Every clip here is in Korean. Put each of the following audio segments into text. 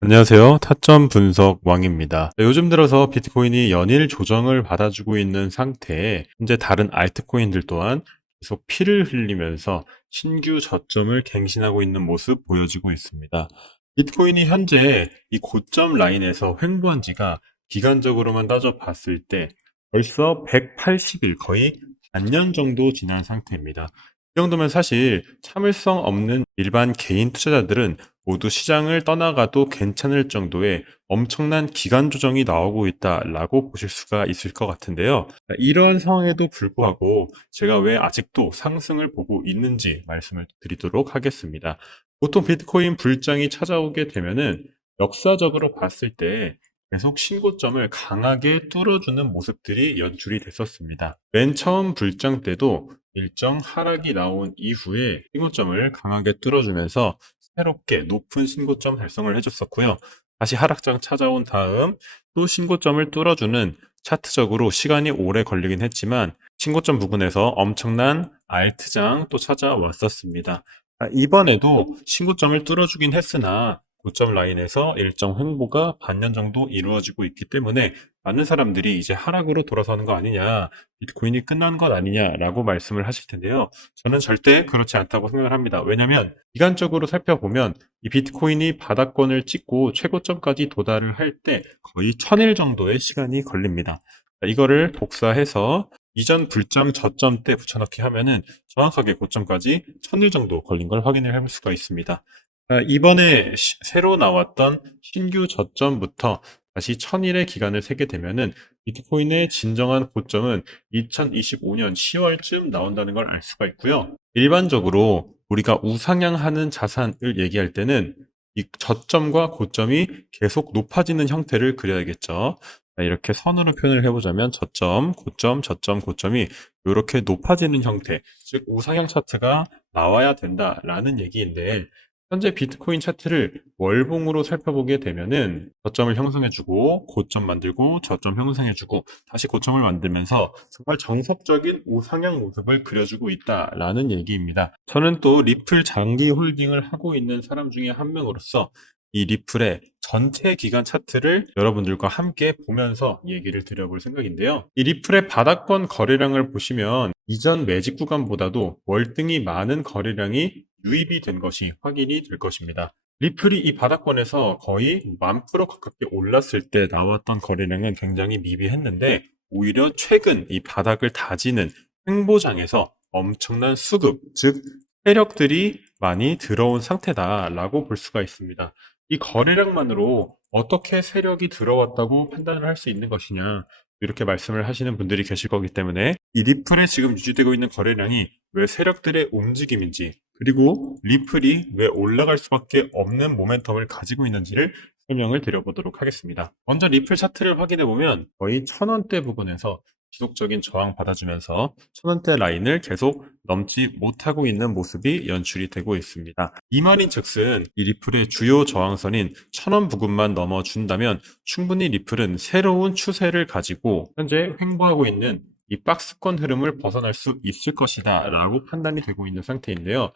안녕하세요. 타점 분석 왕입니다. 요즘 들어서 비트코인이 연일 조정을 받아주고 있는 상태에 현재 다른 알트코인들 또한 계속 피를 흘리면서 신규 저점을 갱신하고 있는 모습 보여지고 있습니다. 비트코인이 현재 이 고점 라인에서 횡보한 지가 기간적으로만 따져 봤을 때 벌써 180일 거의 반년 정도 지난 상태입니다. 이 정도면 사실 참을성 없는 일반 개인 투자자들은 모두 시장을 떠나가도 괜찮을 정도의 엄청난 기간 조정이 나오고 있다라고 보실 수가 있을 것 같은데요. 이러한 상황에도 불구하고 제가 왜 아직도 상승을 보고 있는지 말씀을 드리도록 하겠습니다. 보통 비트코인 불장이 찾아오게 되면은 역사적으로 봤을 때 계속 신고점을 강하게 뚫어주는 모습들이 연출이 됐었습니다. 맨 처음 불장 때도 일정 하락이 나온 이후에 신고점을 강하게 뚫어주면서 새롭게 높은 신고점 달성을 해줬었고요. 다시 하락장 찾아온 다음 또 신고점을 뚫어주는 차트적으로 시간이 오래 걸리긴 했지만 신고점 부근에서 엄청난 알트장 또 찾아왔었습니다. 이번에도 신고점을 뚫어주긴 했으나 고점 라인에서 일정 횡보가 반년 정도 이루어지고 있기 때문에 많은 사람들이 이제 하락으로 돌아서는 거 아니냐, 비트코인이 끝난 것 아니냐라고 말씀을 하실 텐데요. 저는 절대 그렇지 않다고 생각을 합니다. 왜냐하면 기간적으로 살펴보면 이 비트코인이 바닥권을 찍고 최고점까지 도달을 할 때 거의 1000일 정도의 시간이 걸립니다. 이거를 복사해서 이전 불장 저점 때 붙여넣기 하면은 정확하게 고점까지 1000일 정도 걸린 걸 확인을 해볼 수가 있습니다. 이번에 새로 나왔던 신규 저점부터 다시 1000일의 기간을 세게 되면은 비트코인의 진정한 고점은 2025년 10월쯤 나온다는 걸 알 수가 있고요. 일반적으로 우리가 우상향하는 자산을 얘기할 때는 이 저점과 고점이 계속 높아지는 형태를 그려야겠죠. 이렇게 선으로 표현을 해보자면 저점, 고점, 저점, 고점이 이렇게 높아지는 형태, 즉 우상향 차트가 나와야 된다라는 얘기인데 현재 비트코인 차트를 월봉으로 살펴보게 되면은 저점을 형성해주고 고점 만들고 저점 형성해주고 다시 고점을 만들면서 정말 정석적인 우상향 모습을 그려주고 있다라는 얘기입니다. 저는 또 리플 장기 홀딩을 하고 있는 사람 중에 한 명으로서 이 리플의 전체 기간 차트를 여러분들과 함께 보면서 얘기를 드려볼 생각인데요. 이 리플의 바닥권 거래량을 보시면 이전 매직 구간보다도 월등히 많은 거래량이 유입이 된 것이 확인이 될 것입니다. 리플이 이 바닥권에서 거의 10,000% 가깝게 올랐을 때 나왔던 거래량은 굉장히 미비했는데 오히려 최근 이 바닥을 다지는 횡보장에서 엄청난 수급, 즉 세력들이 많이 들어온 상태다라고 볼 수가 있습니다. 이 거래량만으로 어떻게 세력이 들어왔다고 판단을 할 수 있는 것이냐 이렇게 말씀을 하시는 분들이 계실 거기 때문에 이 리플에 지금 유지되고 있는 거래량이 왜 세력들의 움직임인지 그리고 리플이 왜 올라갈 수밖에 없는 모멘텀을 가지고 있는지를 설명을 드려보도록 하겠습니다. 먼저 리플 차트를 확인해 보면 거의 1000원대 부근에서 지속적인 저항 받아주면서 1000원대 라인을 계속 넘지 못하고 있는 모습이 연출이 되고 있습니다. 이 말인 즉슨 이 리플의 주요 저항선인 1000원 부근만 넘어준다면 충분히 리플은 새로운 추세를 가지고 현재 횡보하고 있는 이 박스권 흐름을 벗어날 수 있을 것이다 라고 판단이 되고 있는 상태인데요.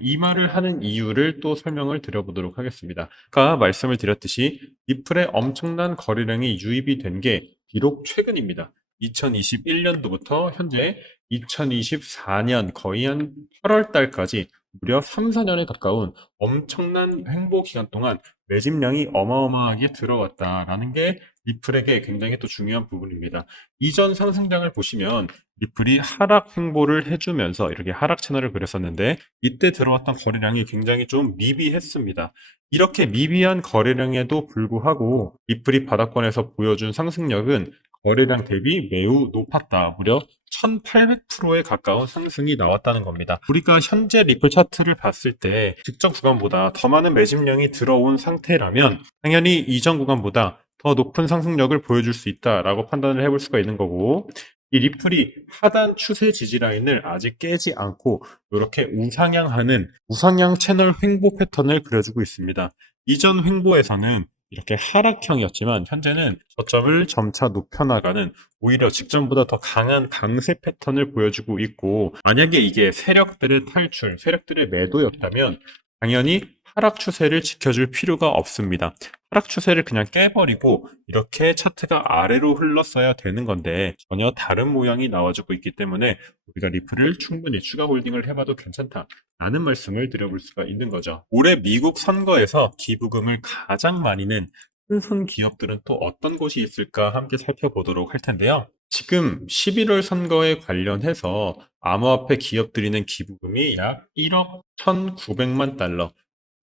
이 말을 하는 이유를 또 설명을 드려보도록 하겠습니다. 아까 말씀을 드렸듯이 리플의 엄청난 거래량이 유입이 된 게 비록 최근입니다. 2021년도부터 현재 2024년 거의 한 8월 달까지 무려 3, 4년에 가까운 엄청난 횡보 기간 동안 매집량이 어마어마하게 들어왔다라는 게 리플에게 굉장히 또 중요한 부분입니다. 이전 상승장을 보시면 리플이 하락 횡보를 해주면서 이렇게 하락 채널을 그렸었는데 이때 들어왔던 거래량이 굉장히 좀 미비했습니다. 이렇게 미비한 거래량에도 불구하고 리플이 바닥권에서 보여준 상승력은 거래량 대비 매우 높았다. 무려 1800%에 가까운 상승이 나왔다는 겁니다. 우리가 현재 리플 차트를 봤을 때 직전 구간보다 더 많은 매집량이 들어온 상태라면 당연히 이전 구간보다 더 높은 상승력을 보여줄 수 있다라고 판단을 해볼 수가 있는 거고 이 리플이 하단 추세 지지 라인을 아직 깨지 않고 이렇게 우상향하는 우상향 채널 횡보 패턴을 그려주고 있습니다. 이전 횡보에서는 이렇게 하락형이었지만 현재는 저점을 점차 높여나가는 오히려 직전보다 더 강한 강세 패턴을 보여주고 있고 만약에 이게 세력들의 탈출, 세력들의 매도였다면 당연히 하락 추세를 지켜줄 필요가 없습니다. 하락 추세를 그냥 깨버리고 이렇게 차트가 아래로 흘렀어야 되는 건데 전혀 다른 모양이 나와주고 있기 때문에 우리가 리플을 충분히 추가 홀딩을 해봐도 괜찮다라는 말씀을 드려볼 수가 있는 거죠. 올해 미국 선거에서 기부금을 가장 많이 낸 큰손 기업들은 또 어떤 곳이 있을까 함께 살펴보도록 할 텐데요. 지금 11월 선거에 관련해서 암호화폐 기업들이 낸 기부금이 약 1억 1,900만 달러,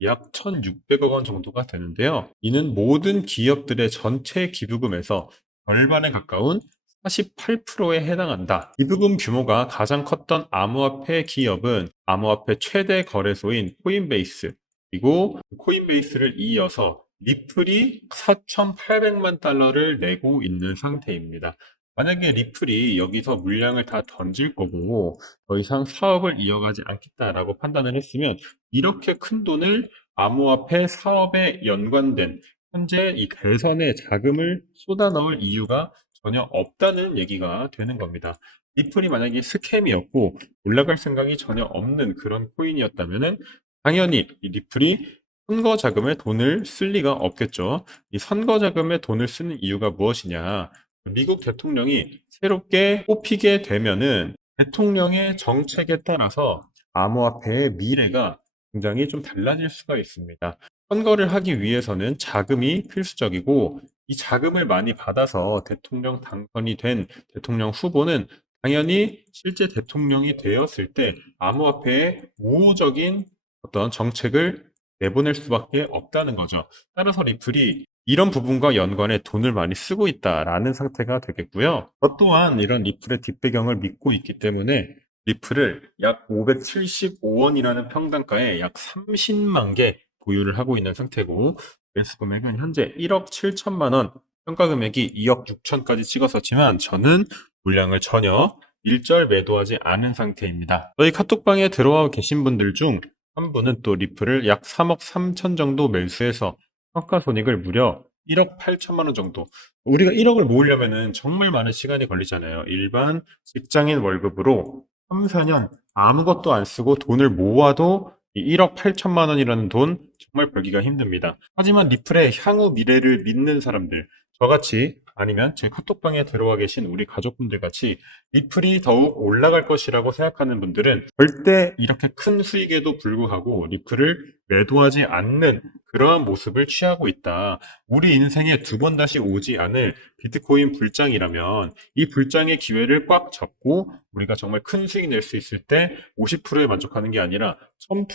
약 1,600억 원 정도가 되는데요. 이는 모든 기업들의 전체 기부금에서 절반에 가까운 48%에 해당한다. 기부금 규모가 가장 컸던 암호화폐 기업은 암호화폐 최대 거래소인 코인베이스, 그리고 코인베이스를 이어서 리플이 4,800만 달러를 내고 있는 상태입니다. 만약에 리플이 여기서 물량을 다 던질 거고 더 이상 사업을 이어가지 않겠다라고 판단을 했으면 이렇게 큰 돈을 암호화폐 사업에 연관된 현재 이 대선에 자금을 쏟아 넣을 이유가 전혀 없다는 얘기가 되는 겁니다. 리플이 만약에 스캠이었고 올라갈 생각이 전혀 없는 그런 코인이었다면은 당연히 이 리플이 선거 자금에 돈을 쓸 리가 없겠죠. 이 선거 자금에 돈을 쓰는 이유가 무엇이냐? 미국 대통령이 새롭게 뽑히게 되면은 대통령의 정책에 따라서 암호화폐의 미래가 굉장히 좀 달라질 수가 있습니다. 선거를 하기 위해서는 자금이 필수적이고 이 자금을 많이 받아서 대통령 당선이 된 대통령 후보는 당연히 실제 대통령이 되었을 때 암호화폐의 우호적인 어떤 정책을 내보낼 수밖에 없다는 거죠. 따라서 리플이 이런 부분과 연관해 돈을 많이 쓰고 있다라는 상태가 되겠고요. 저 또한 이런 리플의 뒷배경을 믿고 있기 때문에 리플을 약 575원이라는 평단가에 약 30만 개 보유를 하고 있는 상태고 매수 금액은 현재 1억 7천만 원, 평가 금액이 2억 6천까지 찍었었지만 저는 물량을 전혀 일절 매도하지 않은 상태입니다. 저희 카톡방에 들어와 계신 분들 중 한 분은 또 리플을 약 3억 3천 정도 매수해서 평가 손익을 무려 1억 8천만 원 정도. 우리가 1억을 모으려면은 정말 많은 시간이 걸리잖아요. 일반 직장인 월급으로 3, 4년 아무것도 안 쓰고 돈을 모아도 이 1억 8천만 원이라는 돈 정말 벌기가 힘듭니다. 하지만 리플의 향후 미래를 믿는 사람들, 저같이 아니면 제 카톡방에 들어와 계신 우리 가족분들 같이 리플이 더욱 올라갈 것이라고 생각하는 분들은 절대 이렇게 큰 수익에도 불구하고 리플을 매도하지 않는 그러한 모습을 취하고 있다. 우리 인생에 두 번 다시 오지 않을 비트코인 불장이라면 이 불장의 기회를 꽉 잡고 우리가 정말 큰 수익 낼 수 있을 때 50%에 만족하는 게 아니라 1000%,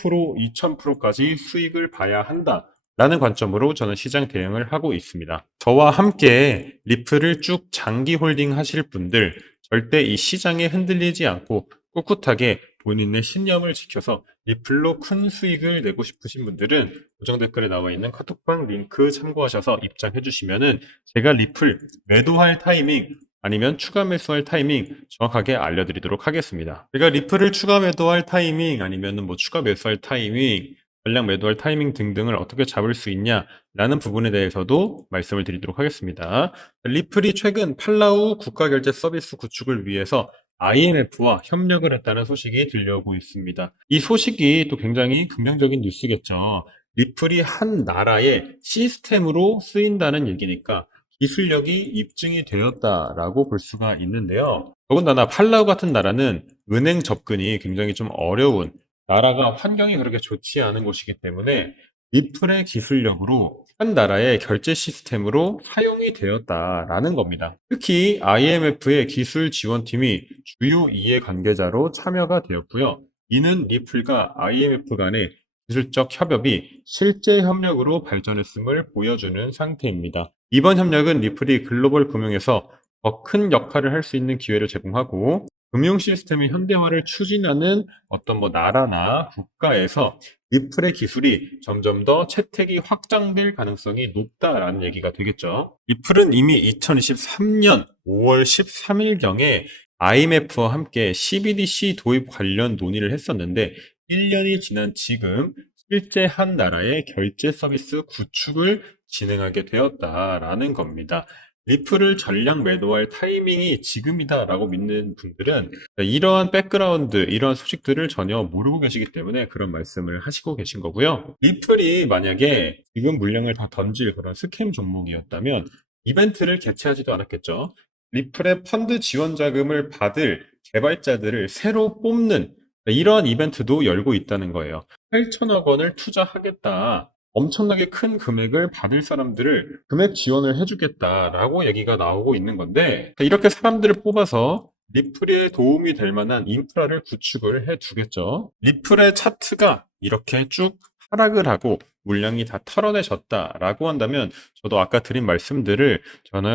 2000%까지 수익을 봐야 한다. 라는 관점으로 저는 시장 대응을 하고 있습니다. 저와 함께 리플을 쭉 장기 홀딩 하실 분들, 절대 이 시장에 흔들리지 않고 꿋꿋하게 본인의 신념을 지켜서 리플로 큰 수익을 내고 싶으신 분들은 고정 댓글에 나와 있는 카톡방 링크 참고하셔서 입장해 주시면은 제가 리플 매도할 타이밍 아니면 추가 매수할 타이밍 정확하게 알려드리도록 하겠습니다. 제가 리플을 추가 매도할 타이밍 아니면 뭐 추가 매수할 타이밍 전량 매도할 타이밍 등등을 어떻게 잡을 수 있냐라는 부분에 대해서도 말씀을 드리도록 하겠습니다. 리플이 최근 팔라우 국가결제 서비스 구축을 위해서 IMF와 협력을 했다는 소식이 들려오고 있습니다. 이 소식이 또 굉장히 긍정적인 뉴스겠죠. 리플이 한 나라의 시스템으로 쓰인다는 얘기니까 기술력이 입증이 되었다라고 볼 수가 있는데요. 더군다나 팔라우 같은 나라는 은행 접근이 굉장히 좀 어려운 나라가 환경이 그렇게 좋지 않은 곳이기 때문에 리플의 기술력으로 한 나라의 결제 시스템으로 사용이 되었다라는 겁니다. 특히 IMF의 기술 지원팀이 주요 이해 관계자로 참여가 되었고요. 이는 리플과 IMF 간의 기술적 협업이 실제 협력으로 발전했음을 보여주는 상태입니다. 이번 협력은 리플이 글로벌 금융에서 더 큰 역할을 할 수 있는 기회를 제공하고 금융 시스템의 현대화를 추진하는 어떤 뭐 나라나 국가에서 리플의 기술이 점점 더 채택이 확장될 가능성이 높다라는 얘기가 되겠죠. 리플은 이미 2023년 5월 13일경에 IMF와 함께 CBDC 도입 관련 논의를 했었는데 1년이 지난 지금 실제 한 나라의 결제 서비스 구축을 진행하게 되었다라는 겁니다. 리플을 전량 매도할 타이밍이 지금이다라고 믿는 분들은 이러한 백그라운드, 이러한 소식들을 전혀 모르고 계시기 때문에 그런 말씀을 하시고 계신 거고요. 리플이 만약에 지금 물량을 다 던질 그런 스캠 종목이었다면 이벤트를 개최하지도 않았겠죠. 리플의 펀드 지원 자금을 받을 개발자들을 새로 뽑는 이러한 이벤트도 열고 있다는 거예요. 8천억 원을 투자하겠다. 엄청나게 큰 금액을 받을 사람들을 금액 지원을 해주겠다라고 얘기가 나오고 있는 건데, 이렇게 사람들을 뽑아서 리플에 도움이 될 만한 인프라를 구축을 해 두겠죠. 리플의 차트가 이렇게 쭉 하락을 하고 물량이 다 털어내졌다라고 한다면 저도 아까 드린 말씀들을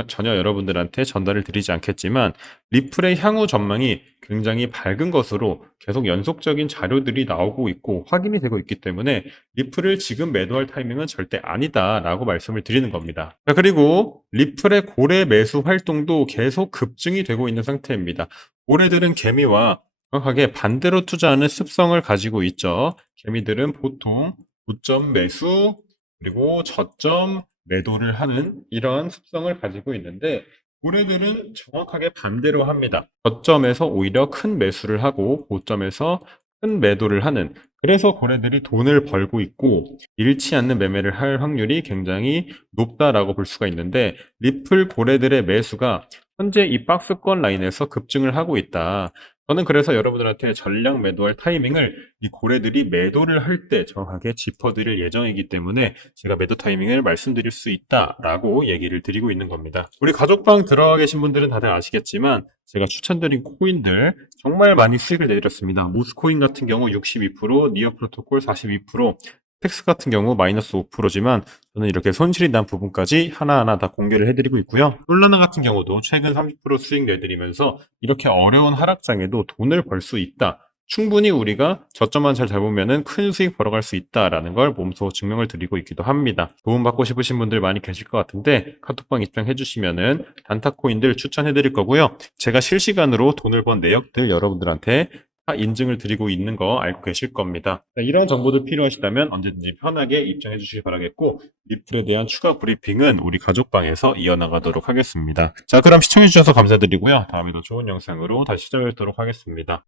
전혀 여러분들한테 전달을 드리지 않겠지만 리플의 향후 전망이 굉장히 밝은 것으로 계속 연속적인 자료들이 나오고 있고 확인이 되고 있기 때문에 리플을 지금 매도할 타이밍은 절대 아니다라고 말씀을 드리는 겁니다. 자, 그리고 리플의 고래 매수 활동도 계속 급증이 되고 있는 상태입니다. 고래들은 개미와 정확하게 반대로 투자하는 습성을 가지고 있죠. 개미들은 보통 고점 매수 그리고 저점 매도를 하는 이런 습성을 가지고 있는데 고래들은 정확하게 반대로 합니다. 저점에서 오히려 큰 매수를 하고 고점에서 큰 매도를 하는, 그래서 고래들이 돈을 벌고 있고 잃지 않는 매매를 할 확률이 굉장히 높다라고 볼 수가 있는데 리플 고래들의 매수가 현재 이 박스권 라인에서 급증을 하고 있다. 저는 그래서 여러분들한테 전량 매도할 타이밍을 이 고래들이 매도를 할 때 정확하게 짚어드릴 예정이기 때문에 제가 매도 타이밍을 말씀드릴 수 있다라고 얘기를 드리고 있는 겁니다. 우리 가족방 들어가 계신 분들은 다들 아시겠지만 제가 추천드린 코인들 정말 많이 수익을 내드렸습니다. 모스코인 같은 경우 62%, 니어 프로토콜 42%, 텍스 같은 경우 마이너스 5%지만 저는 이렇게 손실이 난 부분까지 하나하나 다 공개를 해드리고 있고요. 솔라나 같은 경우도 최근 30% 수익 내드리면서 이렇게 어려운 하락장에도 돈을 벌 수 있다. 충분히 우리가 저점만 잘 잡으면 큰 수익 벌어갈 수 있다라는 걸 몸소 증명을 드리고 있기도 합니다. 도움받고 싶으신 분들 많이 계실 것 같은데 카톡방 입장해 주시면은 단타 코인들 추천해 드릴 거고요. 제가 실시간으로 돈을 번 내역들 여러분들한테 다 인증을 드리고 있는 거 알고 계실 겁니다. 이런 정보들 필요하시다면 언제든지 편하게 입장해 주시기 바라겠고 리플에 대한 추가 브리핑은 우리 가족방에서 이어나가도록 하겠습니다. 자, 그럼 시청해 주셔서 감사드리고요. 다음에도 좋은 영상으로 다시 찾아뵙도록 하겠습니다.